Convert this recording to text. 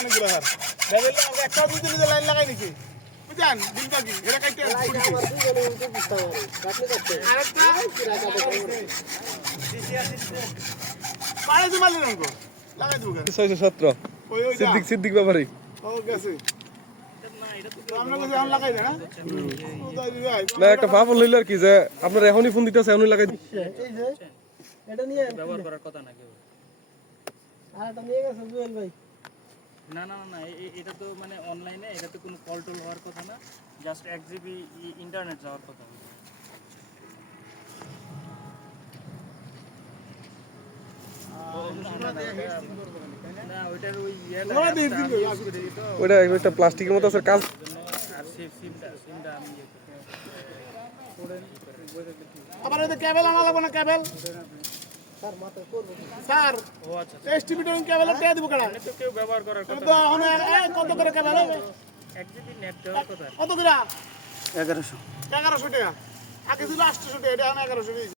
অনেকগুলো sir level আমরা একটা দুই দিন লাইন লাগাই নিছি বুঝছেন দিন বাকি এটা কাইতে আরেকটা পারে দি মারলেন অঙ্ক লাগাই দেবো 617 ওই ওই সিদ্দিক ব্যাপারী ও গেছে আমরা কাছে এখন লাগাই দেন না একটা ভাব লইল আর কি যে আপনার এখনই ফোন দিতেছে এখনই লাগাই এই যে এটা নিয়ে ব্যবহার করার কথা না কেউ আর এটা নিয়ে গেছে জুয়েল ভাই না না না এটা তো মানে অনলাইনে এটা তো কোনো কল টল হওয়ার কথা না জাস্ট 1 জিবি ইন্টারনেট যাওয়ার কথা না ওইটার ওই ওইটা একটা প্লাস্টিকের মতো আছে কাজ আর সিমটা আমি আবার এই কেবল আনা লাগবে না কেবল স্যার মাথা করব স্যার ও আচ্ছা এসটিভি টোন কেবল টেয়া দিব কেডা তো কেউ ব্যবহার করার কথা তো এখন কত করে কেবল 1 জিবি নেট দেওয়ার কথা কত করে 1100 1100 টাকা আগে ছিল 800 টাকা এটা এখন 1100 টাকা